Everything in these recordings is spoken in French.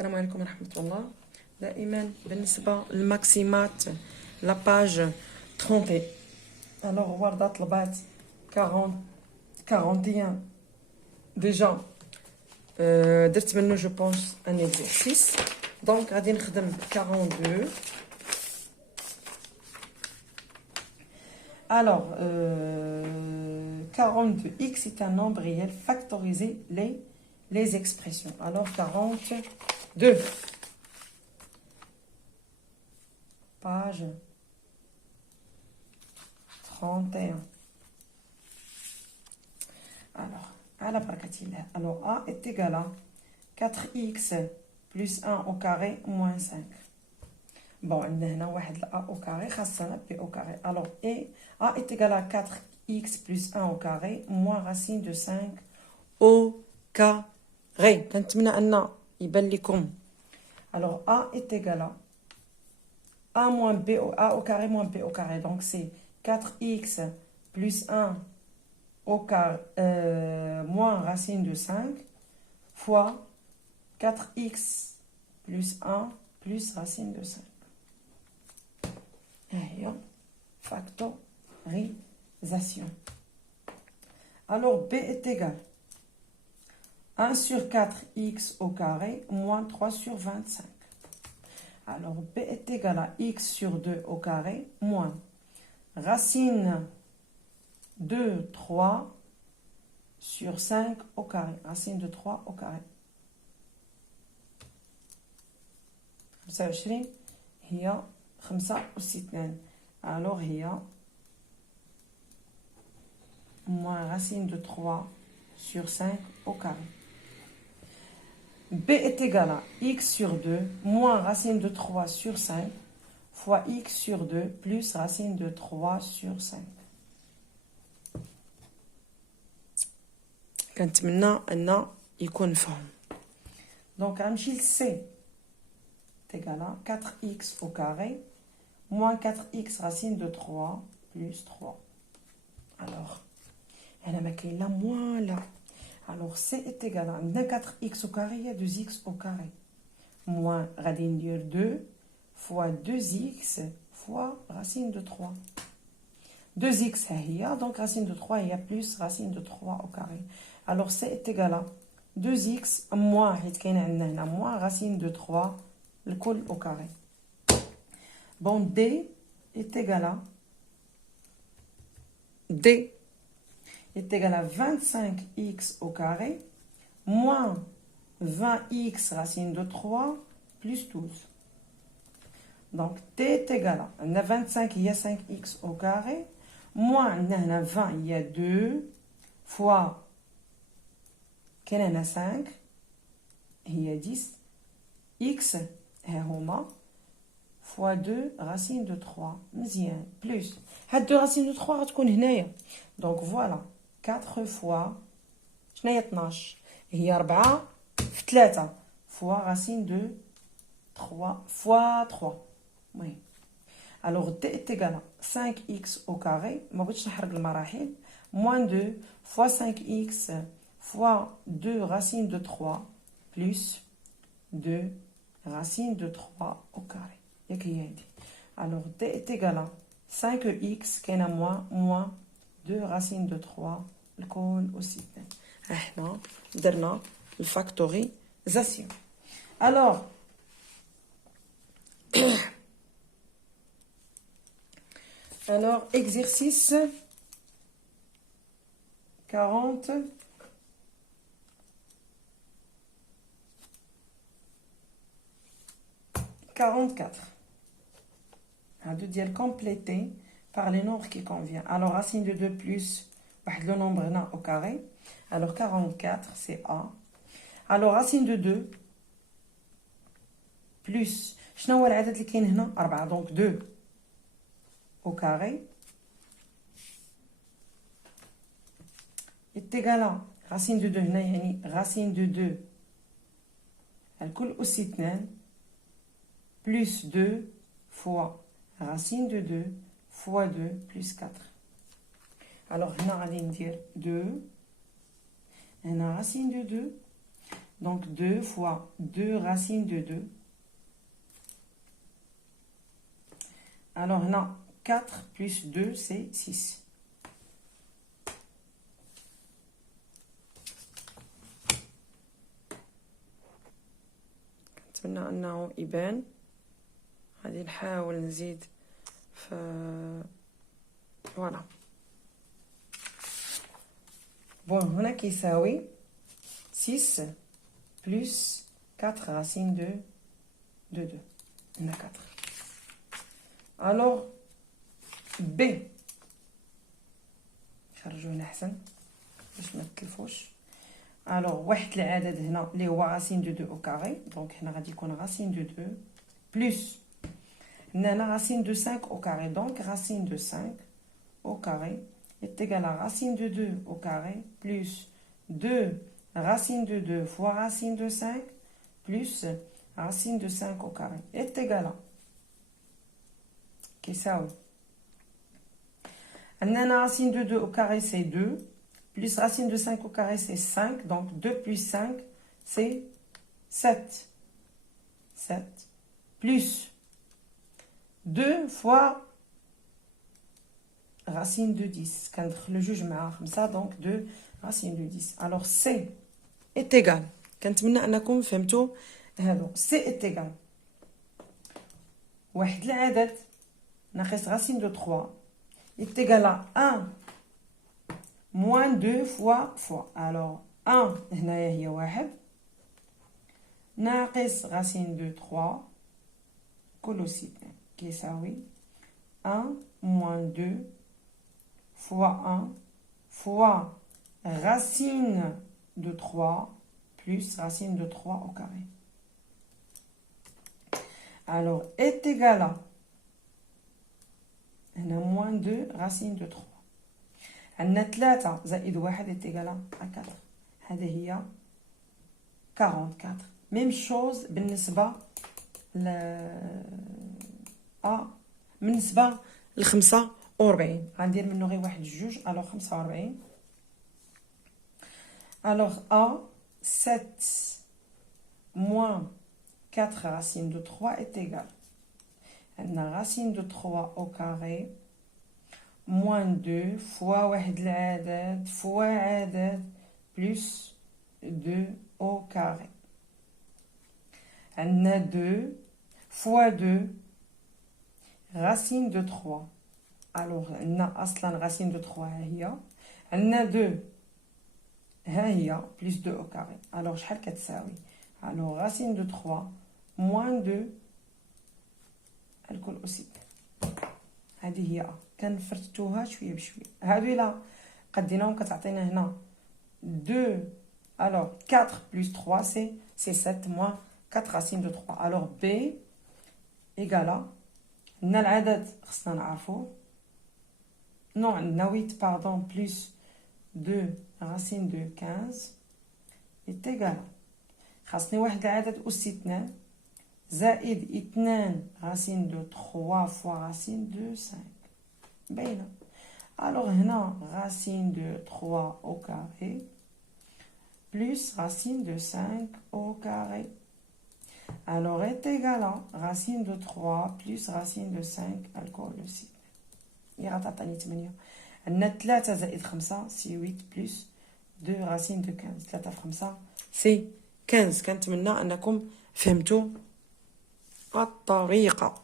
السلام عليكم ورحمة الله. دائما بالنسبة للماكسيمات لا باج 30. الوغ وردة طلبات 41 ديجا. درت منه جو بونس ان اكزرسيس، دونك غادي نخدم 42. Alors, 42, x est un nombre réel, factoriser les expressions. Alors, 42. Page 31. Alors, à la bracatilère. Alors, A est égal à 4x plus 1 au carré moins 5. Bon, on a un A au carré, B au carré. Alors, A est égal à 4x plus 1 au carré moins racine de 5 au carré. Alors, A est égal à A moins B A au carré moins B au carré. Donc, c'est 4x plus 1 au carré moins racine de 5 fois 4x plus 1 plus racine de 5. Et factorisation. Alors, B est égal à 1 sur 4x au carré moins 3 sur 25. Alors, B est égal à x sur 2 au carré moins racine de 3 sur 5 au carré. Racine de 3 au carré. 25 هي 65. Alors, il y a moins racine de 3 sur 5 au carré. B est égal à x sur 2 moins racine de 3 sur 5 fois x sur 2 plus racine de 3 sur 5. كنتمنى أن يكون فهم. Donc, غنمشي ل C est égal à 4x au carré moins 4x racine de 3 plus 3. Alors, elle a la moins là. Alors, C est égal à 4x au carré, il y a 2x au carré. Moins, غادي ندير 2 fois 2x fois racine de 3. 2x هي, donc racine de 3, il y a plus racine de 3 au carré. Alors, C est égal à 2x moins, حيت كاين عندنا هنا moins racine de 3 الكل au carré. Bon, D est égal à D est égal à 25x au carré moins 20x racine de 3 plus 12. Donc, T est égal à 25, il y a 5x au carré, moins 20, il y a 2, fois, il y a 5, il y a 10, x, fois 2 racine de 3, مزيان, plus. Had 2 racine de 3 غتكون هنايا. Donc, voilà. 4 fois, شناهي 12 هي 4 في 3 fois racine de 3 fois 3. Oui. Alors, D est égal à 5x au carré, ما بغيتش نحرق المراحل, moins 2 fois 5x fois 2 racine de 3 plus 2 racine de 3 au carré. Alors, D est égal à 5x كاينه moins 2 racine de 3 الكل aussi. احنا درنا الفاكتوريزاسيون. Alors, exercice 44. À deux dièles complétés par les nombres qui convient. Alors, racine de 2 plus le nombre au carré. Alors, 44, c'est A. Alors, racine de 2 plus, شنو هو العدد اللي كاين هنا 4, donc 2 au carré est égal à racine de 2 هنا يعني racine de 2 الكل أس 2 plus 2 fois racine de 2 fois 2 plus 4. Alors, هنا غادي ندير 2 هنا racine de 2 Donc 2 fois 2 racine de 2. Alors non, 4 plus 2 c'est 6. نتمنى انه يبان. غادي نحاول نزيد فوالا. بون هنا كيساوي 6 plus 4 racine de 2. On a 4. Alors, B. خرجوه هنا أحسن باش ما تكلفوش. Alors, واحد العدد هنا اللي هو racine de 2 au carré. Donc, هنا غادي يكون racine de 2 plus هنا racine de 5 au carré. Donc, racine de 5 au carré est égal à racine de 2 au carré plus 2 racine de 2 fois racine de 5 plus racine de 5 au carré est égal à كيساوي عندنا racine de 2 au carré c'est 2 plus racine de 5 au carré c'est 5 donc 2 plus 5 c'est 7 plus 2 fois racine de 10 كندخلو جوج مع 5 donc 2 racine de 10 alors C est égal كنتمنى انكم فهمتوا هادو C est égal واحد العدد ناقص racine de 3 est égal à 1 moins 2 fois alors 1 هنايا هي واحد ناقص racine de 3 كله سيدنا كيساوي 1 moins 2 fois 1 fois racine de 3 plus racine de 3 au carré. Alors, est égal à moins 2 racine de 3. عندنا 3 زائد 1 est égal à 4. هذه هي 44. Même chose بالنسبة بالنسبة ل 45. غندير منه غير واحد جوج. alors 45. Alors A, 7 moins 4 racine de 3 est égal. La racine de 3 au carré moins 2 fois واحد العدد fois عدد plus 2 au carré. عندنا 2 fois 2 racine de 3. Alors عندنا أصلا racine de 3 هي. عندنا 2 ها هي plus 2 au carré. Alors شحال كتساوي؟ Alors racine de 3 moins 2 الكل أسيب. هذه هي كنفرتوها شويه بشويه. هادو الا قديناهم كتعطينا هنا 2. alors 4 plus 3 c'est 7 moins 4 racine de 3. alors B égale عندنا العدد خصنا نعرفو. non عندنا 8 pardon plus 2 racine de 15 est égal. خاصني واحد العدد أس 2 زائد 2 racine de 3 fois racine de 5. باينة. alors هنا racine de 3 au carré plus racine de 5 au carré. alors est égal à racine de 3 plus racine de 5 الكل ل 6. هي غتعطيني 8. عندنا 3 زائد 5 سي 8 بلس 2 racine de 15. 3 في 5 سي 15. كنتمنى انكم فهمتوا الطريقة.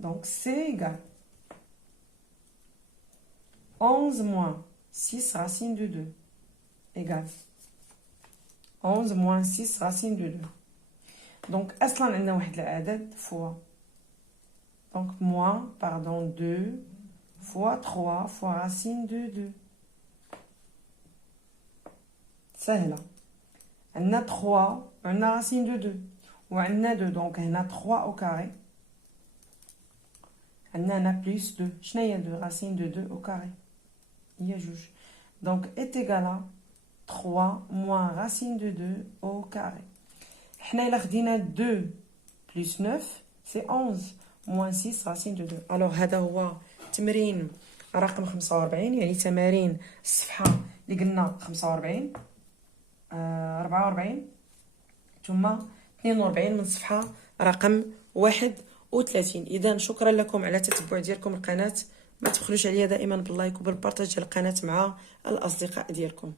donc c'est égal 11 moins 6 racine de 2 égale 11 moins 6 racine de 2. donc أصلا عندنا واحد العدد fois donc moins pardon 2 fois 3 fois racine de 2. سهلة. عندنا 3 عندنا racine de 2 وعندنا 2 donc هنا 3 au carré. عندنا هنا plus 2. شناهي 2 racine de 2 au carré هي جوج. donc est égal à 3 moins racine de 2 au carré. حنا إلا خدينا 2 plus 9 c'est 11 moins 6 racine de 2. alors هذا هو تمرين رقم 45 يعني تمارين الصفحة اللي قلنا 45 44 ثم 42 من صفحة رقم 31. إذا شكرا لكم على التتبع ديالكم القناة، ما تبخلوش عليا دائما باللايك وبالبارطاج ديال القناة مع الأصدقاء ديالكم.